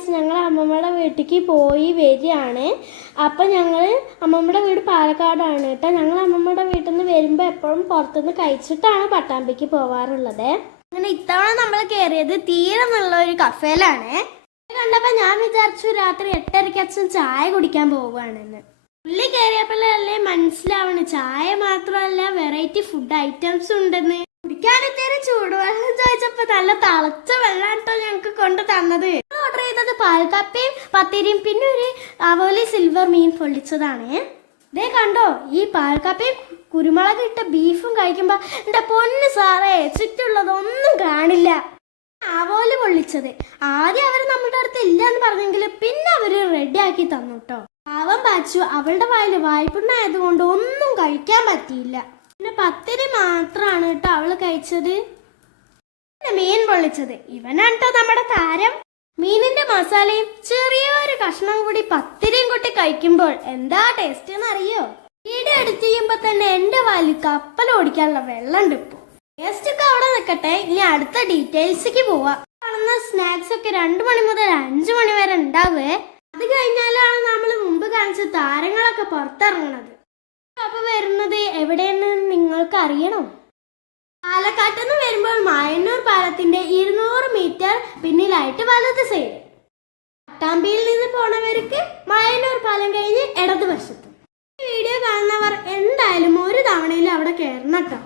Guys, ഞങ്ങൾ അമ്മമ്മയുടെ വീട്ടിലേക്ക് പോയി വരികയാണ്. അപ്പം ഞങ്ങൾ അമ്മമ്മയുടെ വീട് പാലക്കാടാണ് കേട്ടോ. ഞങ്ങൾ അമ്മമ്മയുടെ വീട്ടിൽ നിന്ന് വരുമ്പോൾ എപ്പോഴും പുറത്തുനിന്ന് കഴിച്ചിട്ടാണ് പട്ടാമ്പിക്ക് പോവാറുള്ളത്. അങ്ങനെ ഇത്തവണ നമ്മൾ കയറിയത് തീരെന്നുള്ള ഒരു കഫേയിലാണ്. കണ്ടപ്പോൾ ഞാൻ വിചാരിച്ചു രാത്രി 8:30 അച്ഛൻ ചായ കുടിക്കാൻ പോവുകയാണെന്ന്. പുള്ളി കയറിയപ്പോഴല്ലേ മനസ്സിലാവണം ചായ മാത്രമല്ല വെറൈറ്റി ഫുഡ് ഐറ്റംസ് ഉണ്ടെന്ന്. കുടിക്കാനത്തേരെ ചൂടുവെള്ളം ചോദിച്ചപ്പോ നല്ല തിളച്ച വെള്ളാട്ടോ ഞങ്ങക്ക് കൊണ്ട് തന്നത്. ഓർഡർ ചെയ്തത് പാൽക്കപ്പയും പത്തിരിയും പിന്നെ ഒരു അവോലി സിൽവർ മീൻ പൊള്ളിച്ചതാണ്. ഇതേ കണ്ടോ, ഈ പാൽക്കപ്പയും കുരുമുളക് ഇട്ട ബീഫും കഴിക്കുമ്പോ എന്റെ പൊന്ന് സാറേ ചുറ്റുള്ളതൊന്നും കാണില്ല. ആവോല് പൊള്ളിച്ചത് ആദ്യം അവര് നമ്മുടെ അടുത്ത് ഇല്ല എന്ന് പറഞ്ഞെങ്കിൽ പിന്നെ അവര് റെഡി ആക്കി തന്നു കേട്ടോ. പാവം പാച്ചു അവളുടെ വായില് വായ്പുണ്ണായതുകൊണ്ട് ഒന്നും കഴിക്കാൻ പറ്റിയില്ല. പിന്നെ പത്തിരി മാത്രമാണ് കേട്ടോ അവള് കഴിച്ചത്. പിന്നെ മീൻ പൊള്ളിച്ചത് ഇവനാട്ടോ നമ്മുടെ താരം. മീനിന്റെ മസാലയും ചെറിയൊരു കഷ്ണം കൂടി പത്തിരിയും കൂട്ടി കഴിക്കുമ്പോൾ എന്താ ടേസ്റ്റ് എന്ന് അറിയോ? വീഡിയോ എഡിറ്റ് ചെയ്യുമ്പോ തന്നെ എന്റെ വായിൽ കപ്പൽ ഓടിക്കാനുള്ള വെള്ളം ഉണ്ട്. ഇപ്പൊ ടേസ്റ്റ് ഒക്കെ അവിടെ നിൽക്കട്ടെ, ഇനി അടുത്ത ഡീറ്റെയിൽസിലേക്ക് പോവാ. കാണുന്ന സ്നാക്സ് ഒക്കെ 2 മണി മുതൽ 5 മണി വരെ ഉണ്ടാവേ. അത് കഴിഞ്ഞാലാണ് നമ്മൾ മുമ്പ് കാണിച്ച താരങ്ങളൊക്കെ പുറത്തിറങ്ങണത്. അപ്പൊ വരുന്നത് എവിടെയെന്ന് നിങ്ങൾക്ക് അറിയണോ? പാലക്കാട്ടിൽ നിന്ന് വരുമ്പോൾ മായന്നൂർ പാലത്തിന്റെ 200 മീറ്റർ പിന്നിലായിട്ട് വലത് സൈഡ്. പട്ടാമ്പിയിൽ നിന്ന് പോണവർക്ക് മായന്നൂർ പാലം കഴിഞ്ഞ് ഇടതുവശത്തും. ഈ വീഡിയോ കാണുന്നവർ എന്തായാലും ഒരു തവണയിൽ അവിടെ കയറണം കേട്ടോ.